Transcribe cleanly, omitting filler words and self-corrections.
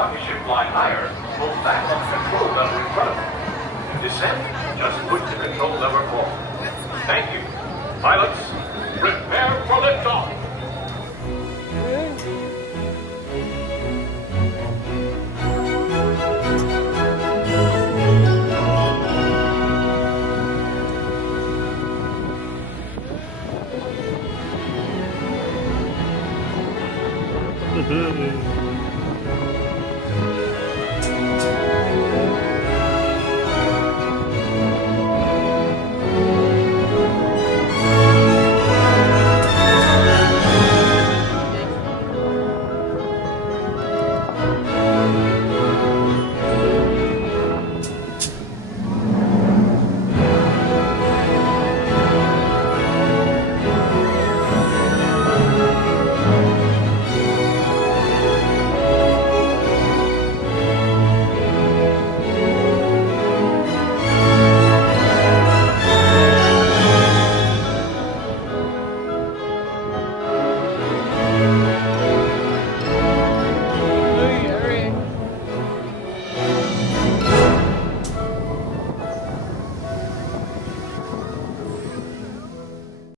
rocket ship fly higher, pull back on the control lever in front of them. To descend, just push the control lever forward. Thank you. Pilots, prepare for liftoff.